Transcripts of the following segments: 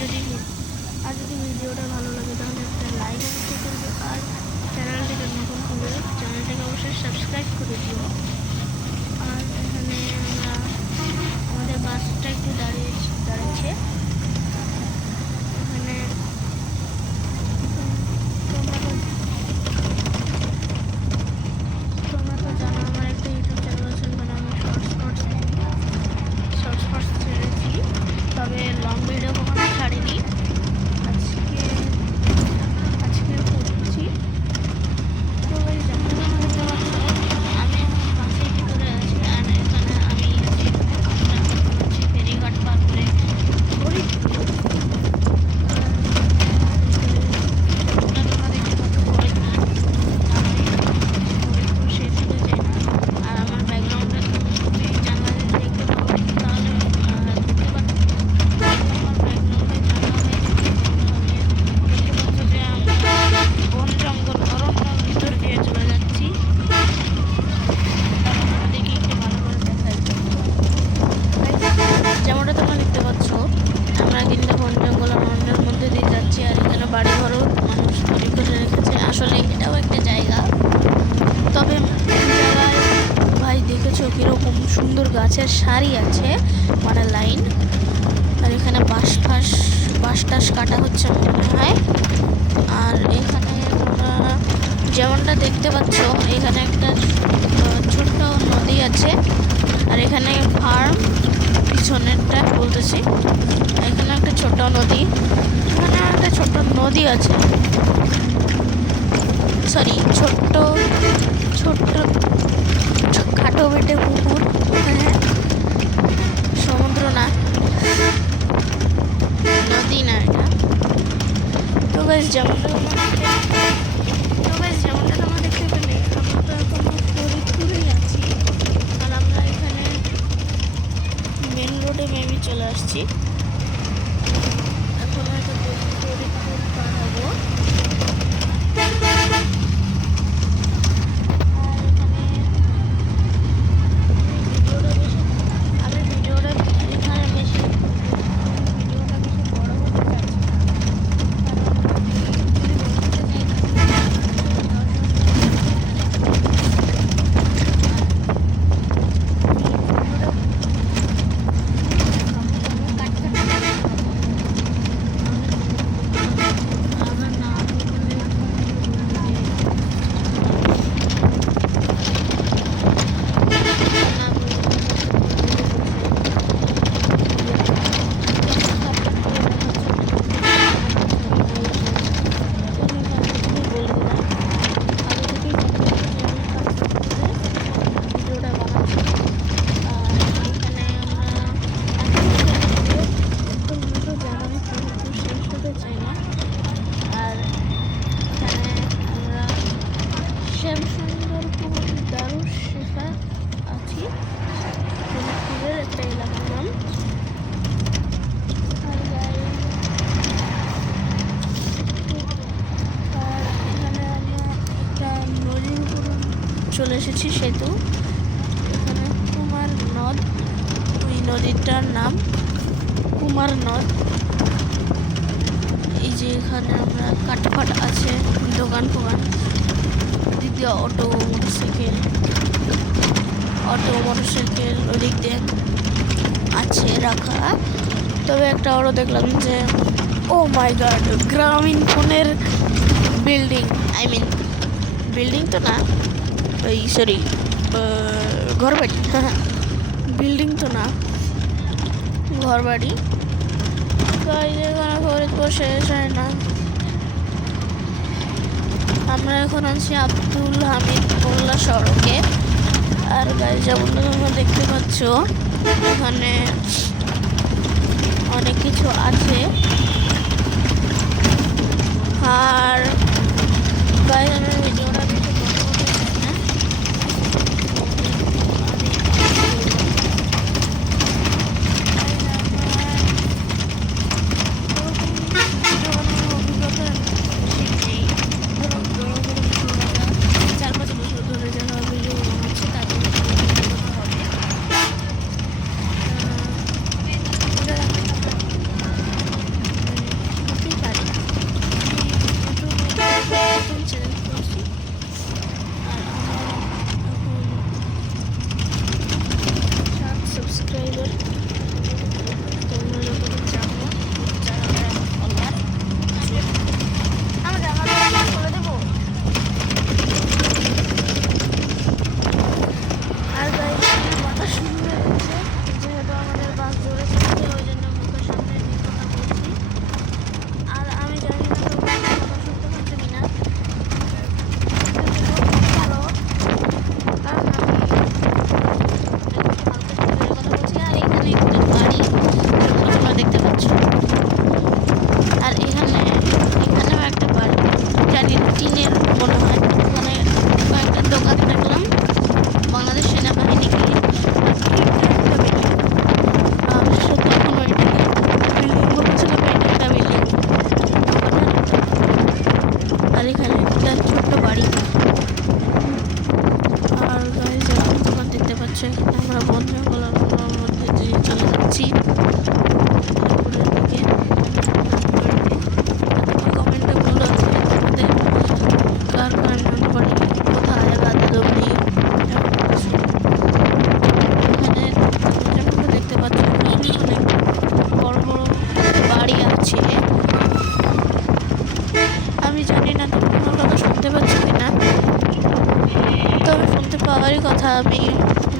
যদি ভিডিওটা ভালো লাগে তাহলে একটা লাইক অবশ্যই করবে, আর চ্যানেলটিকে নতুন হলে চ্যানেলটিকে অবশ্যই সাবস্ক্রাইব করে দিও। আর এখানে আমরা আমাদের বাসটা একটু দাঁড়িয়েছে এখানে। তোমরা তো জানো আমার একটা ইউটিউব চ্যানেল আছে, মানে আমি শর্টস ছেড়েছি, তবে লং ভিডিও কখনো ছাড়িনি। আজকে করছি। তো আমি বাসের ভিতরে আছি, আর এখানে আমি আছি ফেরিঘাট পার করে ফরিদপুর। যেমনটা তোমরা দেখতে পাচ্ছ, আমরা কিন্তু বন জঙ্গল অরণ্যের মধ্যে দিয়ে যাচ্ছি, আর এখানে বাড়ি ঘরও মানুষ তৈরি করে রেখেছে। আসলে এটাও একটা জায়গা, তবে জায়গায় ভাই দেখেছো কীরকম সুন্দর গাছের সারি আছে, মানে লাইন। আর এখানে বাঁশ টাস কাটা হচ্ছে মনে হয়। আর এখানে তোমরা যেমনটা দেখতে পাচ্ছ, এখানে একটা ছোট্ট নদী আছে, আর এখানে ফার্ম পিছনেরটা বলতেছি। এখানে একটা ছোট নদী, এখানে একটা ছোট্ট নদী আছে, সরি ছোট্ট খাটো বেটে পুকুর। হ্যাঁ, সমুদ্র না, নদী না এটা। তো গাইস যেমনটা তোমরা দেখতে পেলে, আমরা তো এখন ফরিদপুরেই আছি, আর আমরা এখানে মেন রোডে মেবি চলে আসছি। এখন হয়তো ফরিদপুর পার হবো। চলে এসেছি সেতু, এখানে কুমার নদ, ওই নদীটার নাম কুমার নদ। এই যে এখানে আমরা কাঠফাট আছে, দোকান ফোকান, দ্বিতীয় অটো মোটরসাইকেল ওদিক দিয়ে আছে রাখা। তবে একটা আরও দেখলাম যে ও মাই গড, গ্রামীণ ফোনের বিল্ডিং, বিল্ডিং তো না, ওই সরি ঘরবাড়ি, বিল্ডিং তো না, ঘরবাড়ি। এখানে ফরিদপুর শেষ হয় না। আমরা এখন আছি আব্দুল হামিদ মোল্লা সড়কে। আর গাড়ি যেমন তোমরা দেখতে পাচ্ছ, এখানে অনেক কিছু আছে। আর গাড়ি আমি ভিডিওটা আমরা বন জঙ্গলের মধ্যে দিয়ে চলে যাচ্ছি উপরের দিকে। কমেন্টে বলো তোমাদের কার কার নাম পড়ে কোথায় বাদে জমি। এখানে যেমন দেখতে পাচ্ছ অনেক বড় বড় বাড়ি আছে। আমি জানি না তুমি আমার কথা শুনতে পাচ্ছ কিনা, তবে শুনতে পাওয়ারই কথা। আমি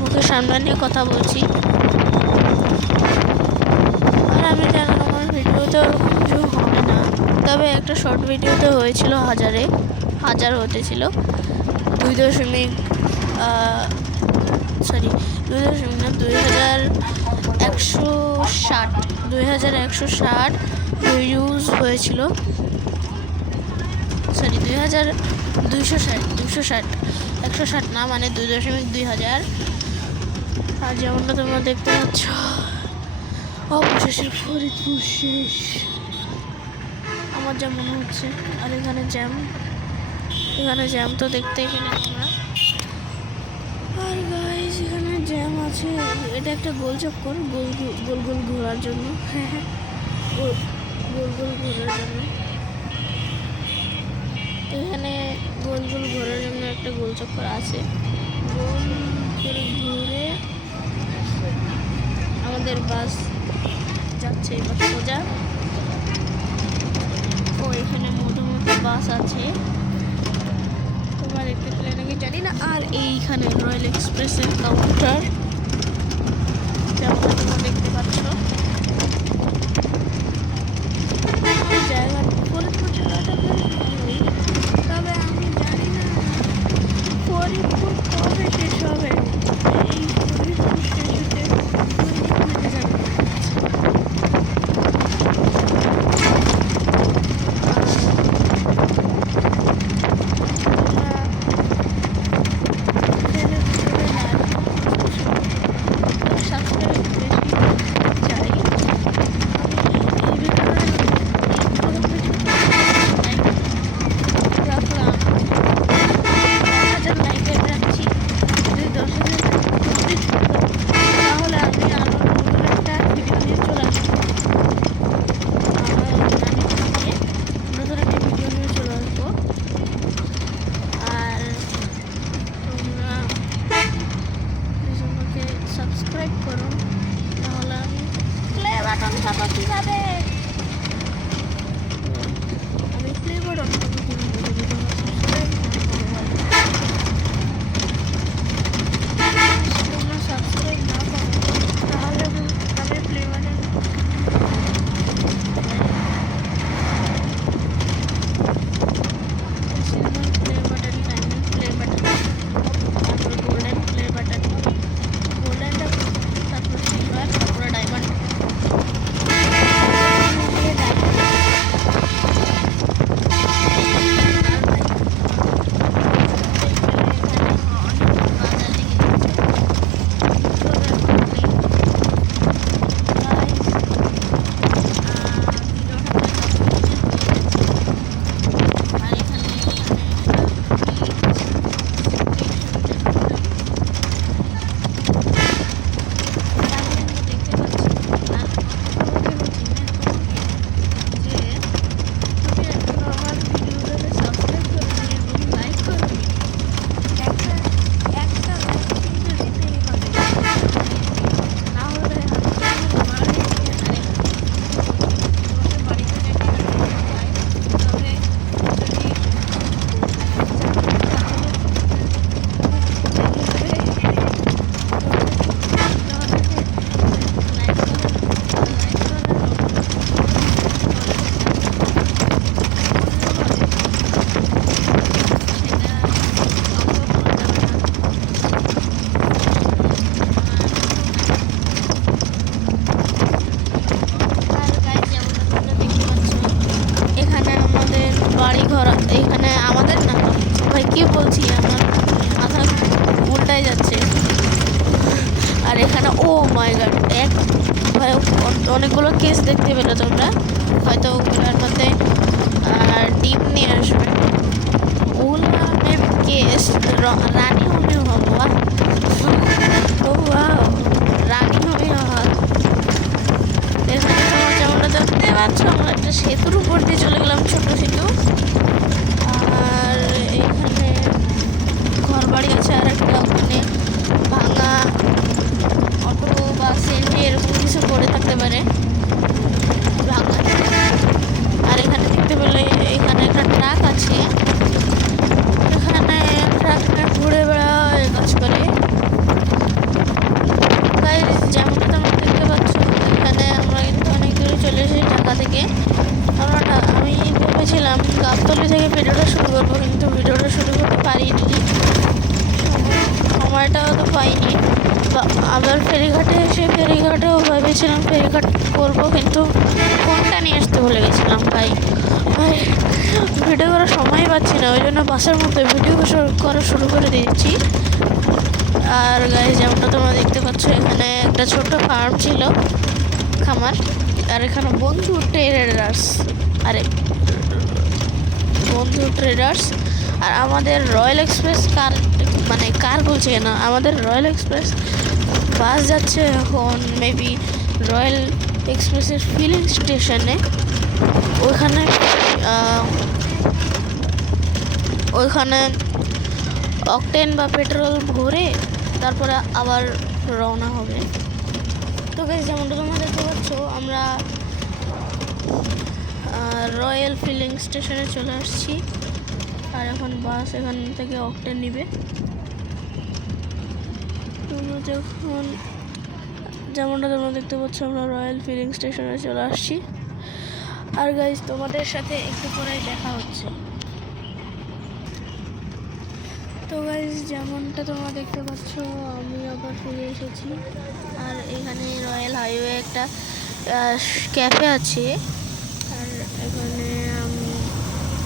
মুখের সামনে নিয়ে কথা বলছি, আর আমি জানি আমার ভিডিওতে ওরকম কিছু হবে না, তবে একটা শর্ট ভিডিওতে হয়েছিল হাজার হতেছিল 2.60 না 2160 ভিউজ হয়েছিল। 160 না, মানে 2.2000। আর যেমনটা তোমরা দেখতে পাচ্ছ অবশেষে ফরিদপুর শেষ আমার যা মনে হচ্ছে। আর এখানে জ্যাম তো দেখতেই পেলে তোমরা। আর গাইস এখানে জ্যাম আছে, এটা একটা গোল চক্কর, গোল গোল ঘোরার জন্য। হ্যাঁ, গোল ঘোরার জন্য এখানে গোল ঘোরার জন্য একটা গোল চক্কর আছে। গোল করে ঘুরে আমাদের বাস যাচ্ছে এবার সোজা। ও এখানে মোটামুটি বাস আছে, তোমরা দেখতে পেলে নাকি জানি না। আর এইখানে রয়্যাল এক্সপ্রেসের কাউন্টার যেমন তোমরা দেখতে পাচ্ছ। ফরিদপুর জায়গাটা বেশ ভালোই, তবে আমি জানি না ফরিদপুর কবে শেষ হবে। এই ফরিদপুর শেষ হতে যাবে। আমি প্লে বাটন সাবস্ক্রাইব না করো তাহলে আমি প্লে বাটন কি বলছি আমার মাথা উল্টাই যাচ্ছে। আর এখানে ও মাই গড অনেকগুলো কেস দেখতে পেলে তোমরা, হয়তো ওগুলোর মধ্যে ডিম নিয়ে আসবে। ওগুলো কেস রানী উনি হবো ও ওয়াও, রাগি হবে হাত। এখানে তোমার যেমনটা দেখতে পাচ্ছ, আমরা একটা সেতুর উপর দিয়ে চলে গেলাম, ছোট সেতু। আর এখানে ঘর বাড়ি আছে, আর একটা ওখানে ভাঙা অটো বা সিএনজি এরকম কিছু পড়ে থাকতে পারে ভাঙা। আর এখানে দেখতে পেলে এখানে একটা ট্রাক আছে, এখানে ট্রাকটা ঘুরে বেড়ায় কাজ করে। যেমনটা তোমরা দেখতে পাচ্ছ, এখানে আমরা কিন্তু অনেক দূরে চলে এসেছি ঢাকা থেকে। আমি ভেবেছিলাম গাবতলী থেকে ভিডিওটা শুরু করবো, কিন্তু ভিডিওটা শুরু করতে পারিনি, সময়টাও তো পাইনি। আবার ফেরিঘাটে এসে ফেরিঘাটেও ভেবেছিলাম ফেরিঘাট করবো, কিন্তু ফোনটা নিয়ে আসতে ভুলে গেছিলাম। ভাই ভিডিও করার সময় পাচ্ছি না, ওই জন্য বাসের মধ্যে ভিডিও করা শুরু করে দিয়েছি। আর গাইস, যেমনটা তোমরা দেখতে পাচ্ছ, এখানে একটা ছোট্ট ফার্ম ছিল, খামার। আর এখানে বন্ধু ট্রেডার্স, বন্ধু ট্রেডার্স। আর আমাদের রয়্যাল এক্সপ্রেস কার, মানে কার বলছে কেন, আমাদের রয়্যাল এক্সপ্রেস বাস যাচ্ছে এখন মেবি রয়্যাল এক্সপ্রেসের ফিলিং স্টেশনে। ওইখানে অকটেন বা পেট্রোল ভরে তারপরে আবার রওনা হবে। তো গাইস, যেমনটা তোমরা দেখতে পাচ্ছ, আমরা রয়্যাল ফিলিং স্টেশনে চলে আসছি। আর এখন বাস এখান থেকে অকটেন নিবে। যেমনটা তোমরা দেখতে পাচ্ছ, আমরা রয়্যাল ফিলিং স্টেশনে চলে আসছি। আর গাইস, তোমাদের সাথে একটু পরে দেখা হচ্ছে। তো গাইস, যেমনটা তোমরা দেখতে পাচ্ছ, আমি আবার ফিরে এসেছি। আর এখানে রয়্যাল হাইওয়ে একটা ক্যাফে আছে। আর এখানে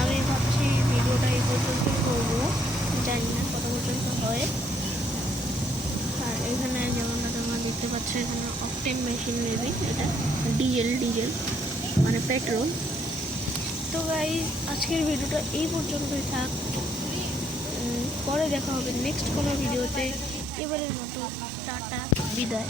আমি ভাবছি ভিডিওটা এই পর্যন্ত করবো, জানি না কত পর্যন্ত হয়। আর এখানে যেমনটা তোমরা দেখতে পাচ্ছ, এখানে অকটেন মেশিন নেবে, এটা ডিজেল মানে পেট্রোল। তো গাইস, আজকের ভিডিওটা এই পর্যন্তই থাক, পরে দেখা হবে নেক্সট কোনো ভিডিওতে। এবারের মতো টাটা, বিদায়।